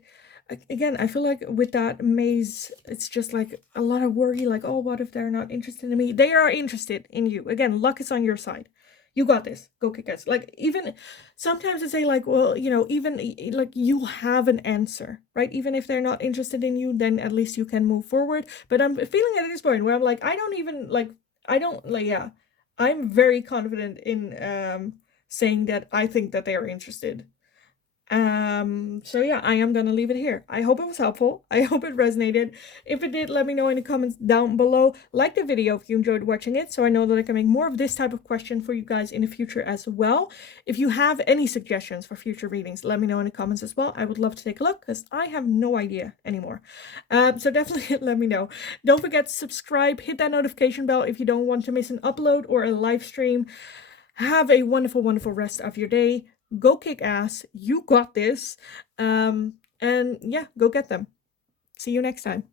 Again, I feel like with that maze, it's just like a lot of worry, like, oh, what if they're not interested in me? They are interested in you. Again, luck is on your side. You got this. Go kick ass. Like, even sometimes I say, like, well, you know, even like you'll have an answer, right? Even if they're not interested in you, then at least you can move forward. But I'm feeling at this point where I'm like, yeah, I'm very confident in saying that I think that they are interested. So yeah, I am gonna leave it here. I hope it was helpful. I hope it resonated. If it did, let me know in the comments down below. Like the video if you enjoyed watching it, so I know that I can make more of this type of question for you guys in the future as well. If you have any suggestions for future readings, let me know in the comments as well. I would love to take a look because I have no idea anymore. So definitely let me know. Don't forget to subscribe, hit that notification bell if you don't want to miss an upload or a live stream. Have a wonderful, wonderful rest of your day. Go kick ass. You got this. And yeah, go get them. See you next time.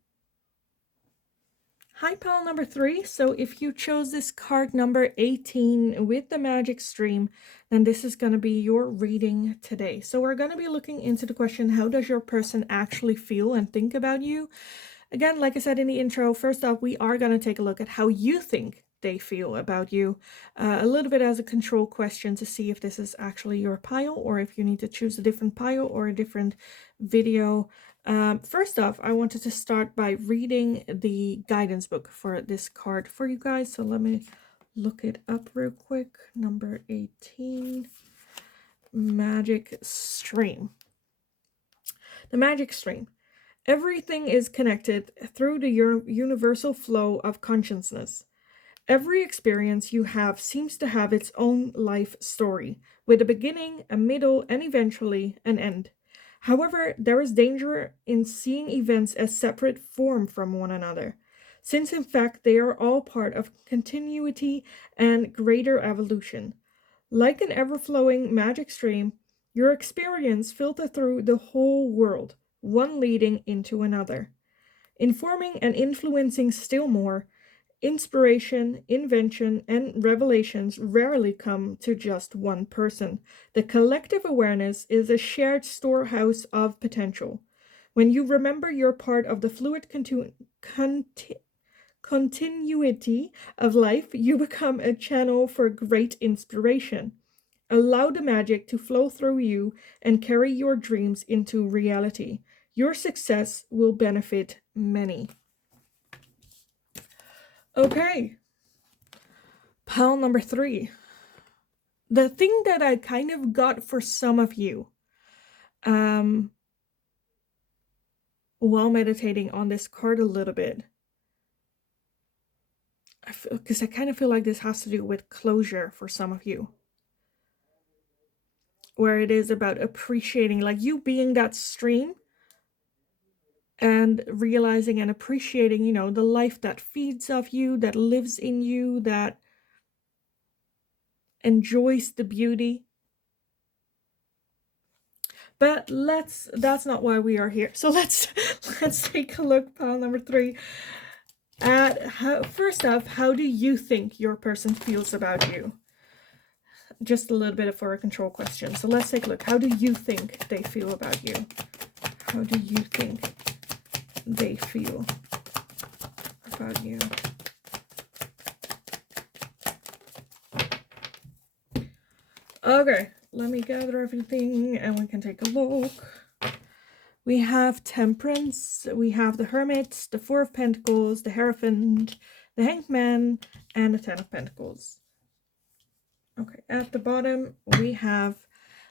Hi, pile number 3. So if you chose this card number 18 with the magic stream, then this is going to be your reading today. So we're going to be looking into the question, how does your person actually feel and think about you? Again, like I said in the intro, first off, we are going to take a look at how you think they feel about you, a little bit as a control question to see if this is actually your pile or if you need to choose a different pile or a different video. First off, I wanted to start by reading the guidance book for this card for you guys. So let me look it up real quick. Number 18, Magic Stream. The Magic Stream. Everything is connected through the universal flow of consciousness. Every experience you have seems to have its own life story, with a beginning, a middle, and eventually an end. However, there is danger in seeing events as separate from one another. since in fact they are all part of continuity and greater evolution. Like an ever-flowing magic stream, your experience filters through the whole world, one leading into another, informing and influencing still more. Inspiration, invention, and revelations rarely come to just one person. The collective awareness is a shared storehouse of potential. When you remember you're part of the fluid continuity of life, you become a channel for great inspiration. Allow the magic to flow through you and carry your dreams into reality. Your success will benefit many. Okay, pile number 3. The thing that I kind of got for some of you while meditating on this card a little bit, because I kind of feel like this has to do with closure for some of you, where it is about appreciating, like you being that stream and realizing and appreciating, the life that feeds off you, that lives in you, that enjoys the beauty. But that's not why we are here. So let's take a look, pile number 3, at first off, how do you think your person feels about you? Just a little bit for a control question. So let's take a look. How do you think they feel about you? How do you think they feel about you? Okay, let me gather everything and we can take a look. We have Temperance, we have the Hermit, the Four of Pentacles, the Hierophant, the Hanged Man, and the Ten of Pentacles. Okay, at the bottom we have,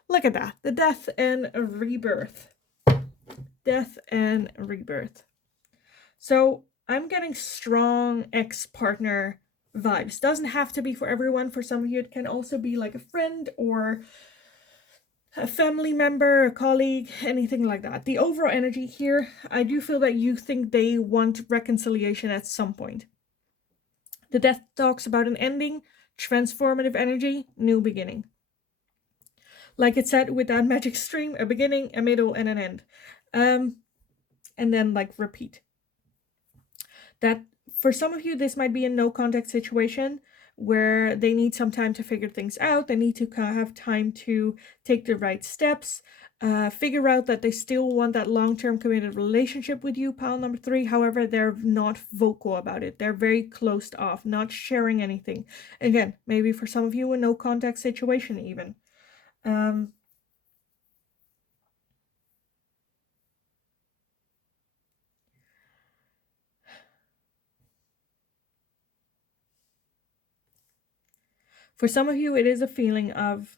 look at that, the Death and Rebirth. Death and Rebirth. So I'm getting strong ex-partner vibes. Doesn't have to be for everyone. For some of you, it can also be like a friend or a family member, a colleague, anything like that. The overall energy here, I do feel that you think they want reconciliation at some point. The Death talks about an ending, transformative energy, new beginning. Like it said with that magic stream, a beginning, a middle, and an end. And then like repeat. That for some of you, this might be a no contact situation where they need some time to figure things out. They need to have time to take the right steps, figure out that they still want that long-term committed relationship with you, pile number 3. However, they're not vocal about it. They're very closed off, not sharing anything. Again, maybe for some of you, a no contact situation even. For some of you, it is a feeling of,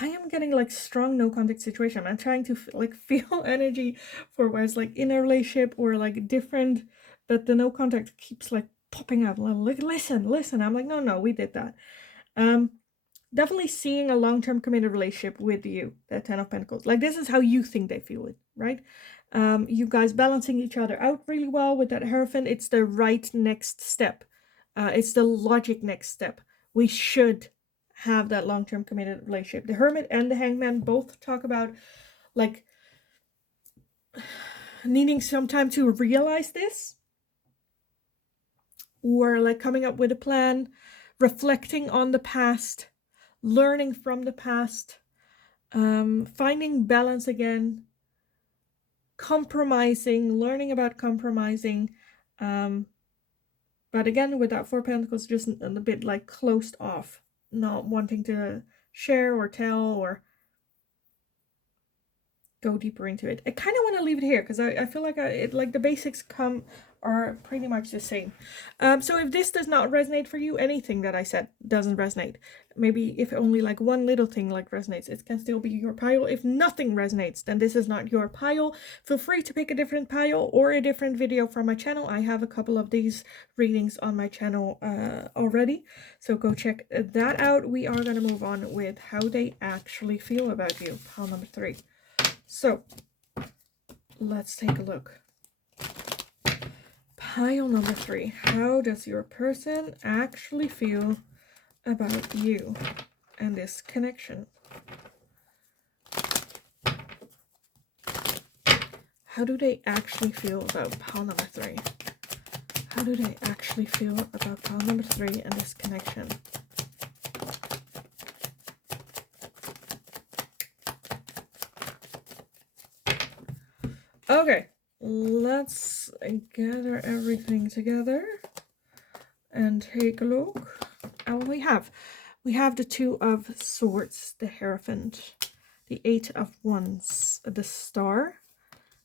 I am getting like strong no contact situation. I'm trying to like feel energy for where it's like in a relationship or like different, but the no contact keeps like popping up. Like, listen. I'm like, no, we did that. Definitely seeing a long-term committed relationship with you, the Ten of Pentacles. Like this is how you think they feel it, right? You guys balancing each other out really well with that Hierophant. It's the right next step. It's the logic next step. We should have that long-term committed relationship. The Hermit and the Hangman both talk about like needing some time to realize this, or like coming up with a plan, reflecting on the past, learning from the past, finding balance again, compromising, learning about compromising, but again with that Four of Pentacles just a bit like closed off, not wanting to share or tell or go deeper into it. I kind of want to leave it here because I feel like the basics are pretty much the same. So if this does not resonate for you, anything that I said doesn't resonate. Maybe if only like one little thing like resonates, it can still be your pile. If nothing resonates, then this is not your pile. Feel free to pick a different pile or a different video from my channel. I have a couple of these readings on my channel already, so go check that out. We are going to move on with how they actually feel about you, pile number 3. So let's take a look. Pile number 3. How does your person actually feel about you and this connection? How do they actually feel about pile number 3? How do they actually feel about pile number 3 and this connection? Okay, let's gather everything together and take a look at what we have. We have the 2 of Swords, the Hierophant, the 8 of Wands, the Star,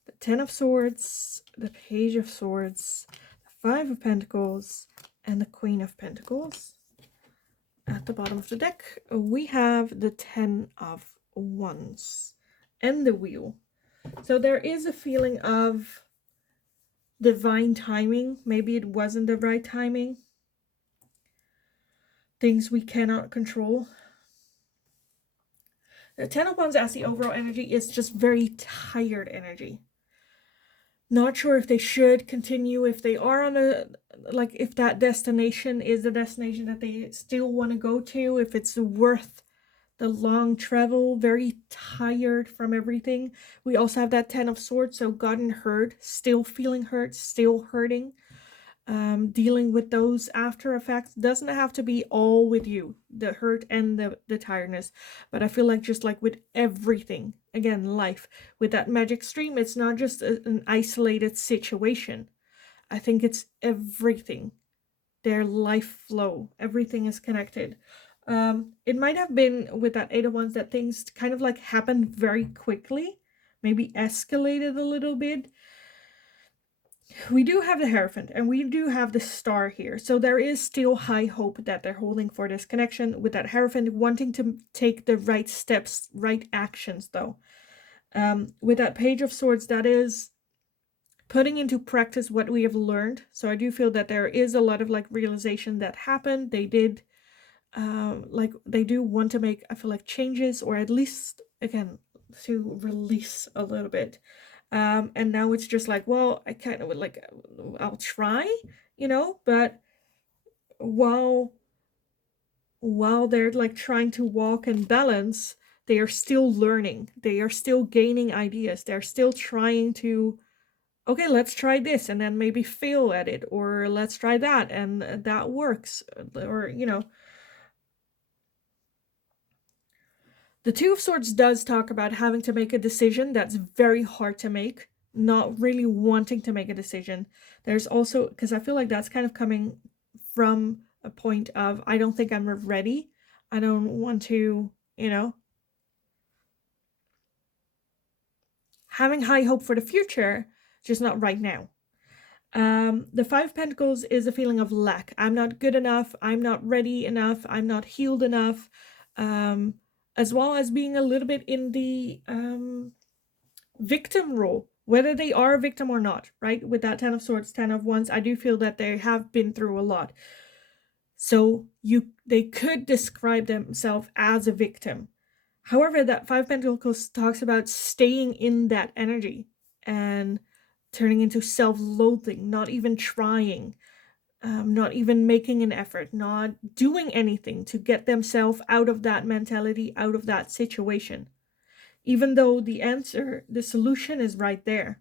the 10 of Swords, the Page of Swords, the 5 of Pentacles, and the Queen of Pentacles. At the bottom of the deck, we have the 10 of Wands and the Wheel. So there is a feeling of divine timing. Maybe it wasn't the right timing. Things we cannot control. The 10 of Wands as the overall energy is just very tired energy. Not sure if they should continue, if they are on a, like, if that destination is the destination that they still want to go to, if it's worth the long travel, very tired from everything. We also have that 10 of Swords, so gotten hurt, still feeling hurt, still hurting. Dealing with those after effects. Doesn't have to be all with you, the hurt and the tiredness, but I feel like just like with everything, again, life, with that magic stream, it's not just an isolated situation. I think it's everything, their life flow, everything is connected. It might have been with that 8 of Wands that things kind of like happened very quickly, maybe escalated a little bit. We do have the Hierophant and we do have the Star here. So there is still high hope that they're holding for this connection, with that Hierophant wanting to take the right steps, right actions though. With that Page of Swords, that is putting into practice what we have learned. So I do feel that there is a lot of like realization that happened. They did, like they do want to make, I feel like, changes, or at least, again, to release a little bit. And now it's just like, well, I kind of would like, I'll try, you know, but while they're like trying to walk and balance, they are still learning, they are still gaining ideas, they're still trying to, okay, let's try this and then maybe fail at it, or let's try that and that works, or, you know. The 2 of Swords does talk about having to make a decision that's very hard to make, not really wanting to make a decision. There's also, because I feel like that's kind of coming from a point of, I don't think I'm ready. I don't want to, you know, having high hope for the future, just not right now. The 5 of Pentacles is a feeling of lack. I'm not good enough. I'm not ready enough. I'm not healed enough. As well as being a little bit in the victim role, whether they are a victim or not, right? With that 10 of Swords, 10 of Wands, I do feel that they have been through a lot. So they could describe themselves as a victim. However, that 5 of Pentacles talks about staying in that energy and turning into self-loathing, not even trying, not even making an effort, not doing anything to get themselves out of that mentality, out of that situation. Even though the answer, the solution is right there.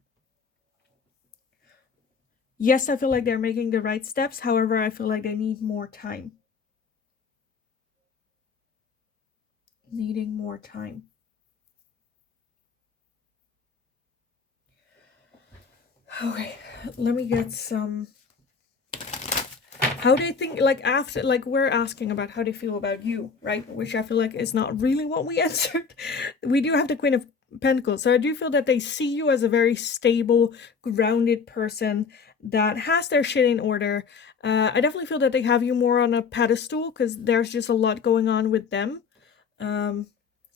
Yes, I feel like they're making the right steps. However, I feel like they need more time. Needing more time. Okay, let me get some. How do you think, like, after, like, we're asking about how they feel about you, right? Which I feel like is not really what we answered. We do have the Queen of Pentacles. So I do feel that they see you as a very stable, grounded person that has their shit in order. I definitely feel that they have you more on a pedestal because there's just a lot going on with them.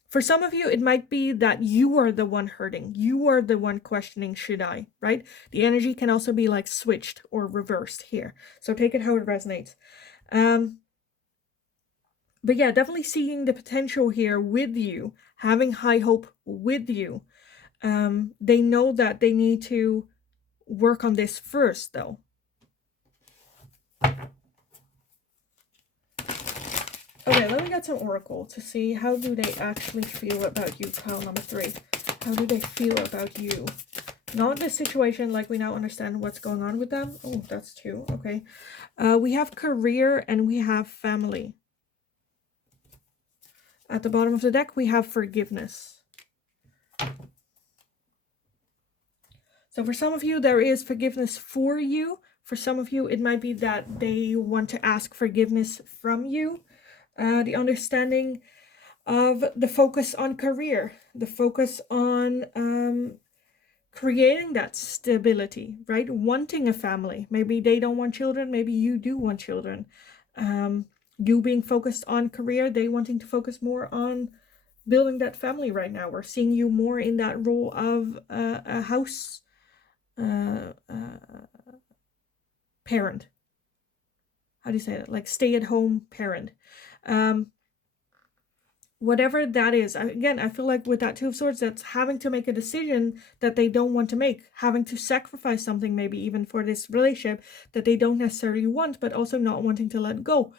For some of you, it might be that you are the one hurting. You are the one questioning, should I, right? The energy can also be like switched or reversed here. So take it how it resonates. But yeah, definitely seeing the potential here with you, having high hope with you. They know that they need to work on this first, though. Okay, let me get some oracle to see how do they actually feel about you, pile number 3. How do they feel about you? Not the situation, like we now understand what's going on with them. Oh, that's 2. Okay. We have career and we have family. At the bottom of the deck, we have forgiveness. So for some of you, there is forgiveness for you. For some of you, it might be that they want to ask forgiveness from you. The understanding of the focus on career, the focus on creating that stability, right? Wanting a family. Maybe they don't want children. Maybe you do want children. You being focused on career, they wanting to focus more on building that family right now. We're seeing you more in that role of a house parent. How do you say that? Like stay-at-home parent. Whatever that is. Again, I feel like with that 2 of Swords, that's having to make a decision that they don't want to make. Having to sacrifice something, maybe even for this relationship, that they don't necessarily want, but also not wanting to let go.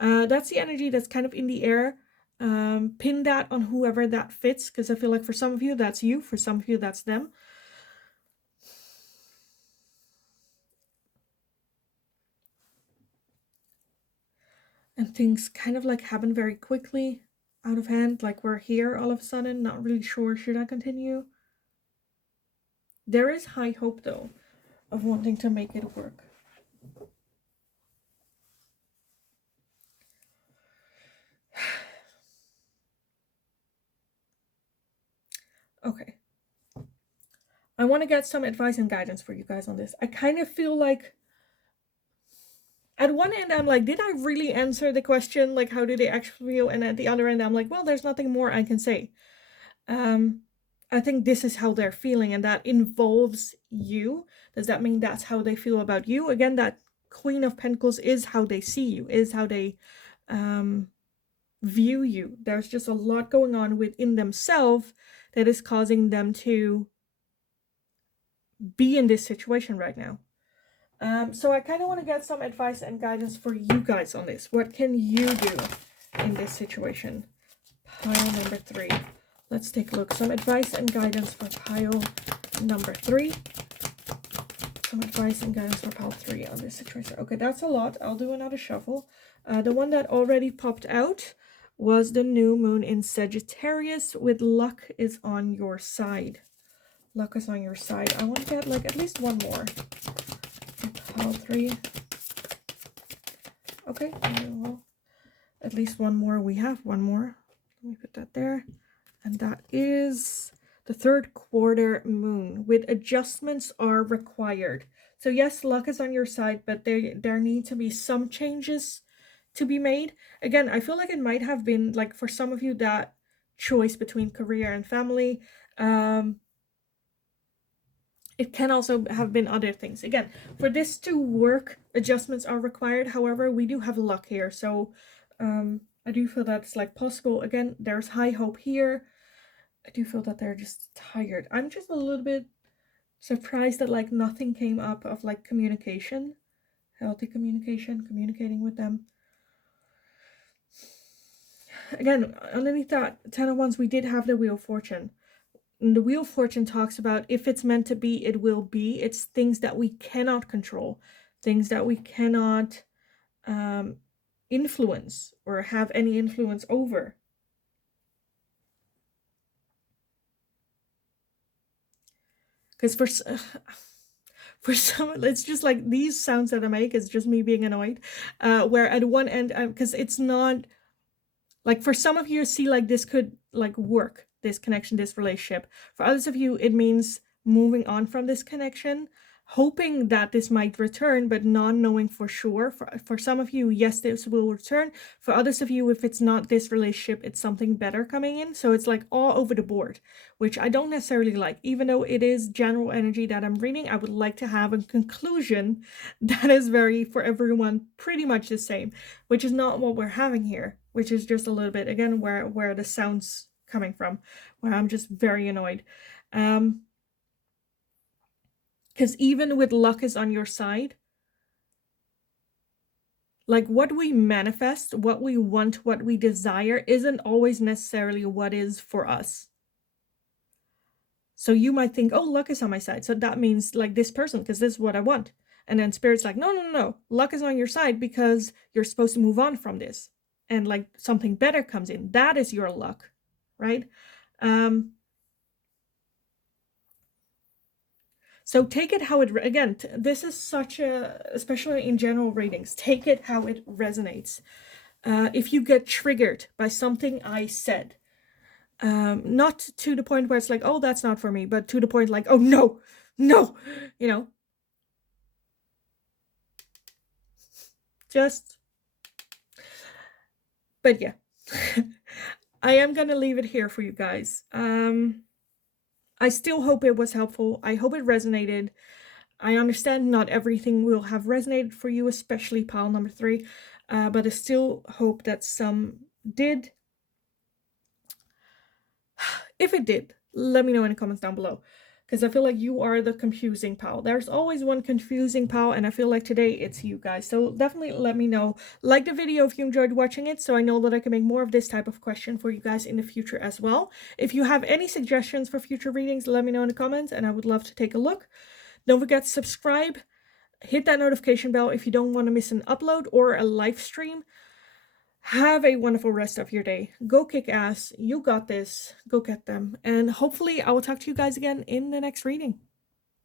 That's the energy that's kind of in the air. Pin that on whoever that fits, because I feel like for some of you, that's you. For some of you, that's them. And things kind of like happen very quickly, out of hand, like we're here all of a sudden, not really sure, should I continue? There is high hope, though, of wanting to make it work. Okay. I want to get some advice and guidance for you guys on this. I kind of feel like at one end, I'm like, did I really answer the question? Like, how do they actually feel? And at the other end, I'm like, well, there's nothing more I can say. I think this is how they're feeling, and that involves you. Does that mean that's how they feel about you? Again, that Queen of Pentacles is how they see you, is how they view you. There's just a lot going on within themselves that is causing them to be in this situation right now. So I kind of want to get some advice and guidance for you guys on this. What can you do in this situation? Pile number 3. Let's take a look. Some advice and guidance for pile number 3. Some advice and guidance for pile 3 on this situation. Okay, that's a lot. I'll do another shuffle. The one that already popped out was the new moon in Sagittarius with luck is on your side. Luck is on your side. I want to get like at least one more. Pile 3. Okay, well, at least one more. We have one more. Let me put that there. And that is the 3rd quarter moon with adjustments are required. So yes, luck is on your side, but there need to be some changes to be made. Again, I feel like it might have been like for some of you that choice between career and family. It can also have been other things. Again, for this to work, adjustments are required. However, we do have luck here. So I do feel that's like possible. Again, there's high hope here. I do feel that they're just tired. I'm just a little bit surprised that like nothing came up of like communication. Healthy communication, communicating with them. Again, underneath that 10 of Wands, we did have the Wheel of Fortune. And the Wheel of Fortune talks about if it's meant to be, it will be. It's things that we cannot control, things that we cannot influence or have any influence over. Because for some, it's just like these sounds that I make is just me being annoyed. Where at one end, because it's not like for some of you see like this could like work, this connection, this relationship. For others of you, it means moving on from this connection, hoping that this might return, but not knowing for sure. For some of you, yes, this will return. For others of you, if it's not this relationship, it's something better coming in. So it's like all over the board, which I don't necessarily like. Even though it is general energy that I'm reading, I would like to have a conclusion that is very, for everyone, pretty much the same, which is not what we're having here, which is just a little bit, again, where the sound's coming from, where I'm just very annoyed. Because even with luck is on your side, Like what we manifest, what we want, what we desire isn't always necessarily what is for us. So you might think, oh, luck is on my side. So that means like this person, because this is what I want. And then spirit's like, no, no, no, no. Luck is on your side because you're supposed to move on from this. And like something better comes in. That is your luck, right? So take it how it, again, this is such a, especially in general readings, take it how it resonates. If you get triggered by something I said, not to the point where it's like, oh, that's not for me, but to the point like, oh, no, no, you know, just, but yeah, I am gonna leave it here for you guys. I still hope it was helpful. I hope it resonated. I understand not everything will have resonated for you, especially pile number 3, but I still hope that some did. If it did, let me know in the comments down below, because I feel like you are the confusing pal. There's always one confusing pal, and I feel like today it's you guys. So definitely let me know. Like the video if you enjoyed watching it, so I know that I can make more of this type of question for you guys in the future as well. If you have any suggestions for future readings, let me know in the comments, and I would love to take a look. Don't forget to subscribe. Hit that notification bell if you don't want to miss an upload or a live stream. Have a wonderful rest of your day. Go kick ass. You got this. Go get them. And hopefully I will talk to you guys again in the next reading.